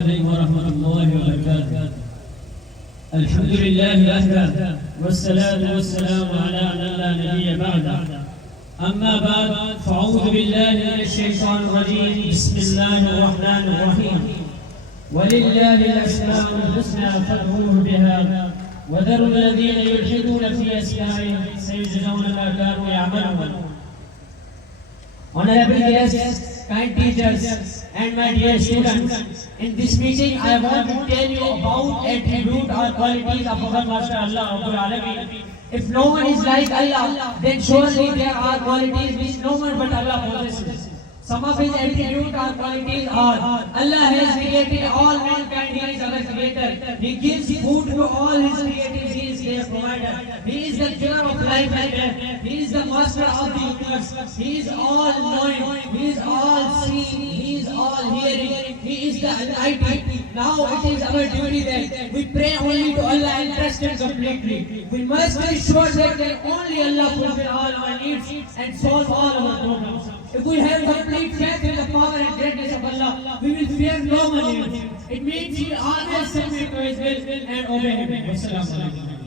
ورحمة الله وبركاته. الحمد لله وحده والصلاة والسلام على من لا نبي بعده. أما بعد فأعوذ بالله من الشيطان الرجيم. بسم الله الرحمن الرحيم. ولله الأسماء الحسنى فادعوه بها وذروا الذين يلحدون في أسمائه سيجزون ما كانوا يعملون. Honorable guests, kind teachers, and my dear students, in this meeting I want to tell you about attribute or qualities of our Master Allah Rabbul Alamin. If no one is like Allah, then surely there are qualities which no one but Allah possesses. Some of his attributes or qualities are: Allah has created all mankind, He is our creator. He gives food to all His creatives, He is their provider. He is the giver of life and death. He is the master of the universe. He is all knowing. He is all seeing. He is all hearing. He is the Almighty. Now it is our duty that we pray only to Allah and trust Him completely. We must be sure that only Allah fulfill all our needs and solve all our problems. If we have complete faith in the power and greatness of Allah, we will fear no one else. It means we always submit to His will and obey Him. Wassalamu alaikum.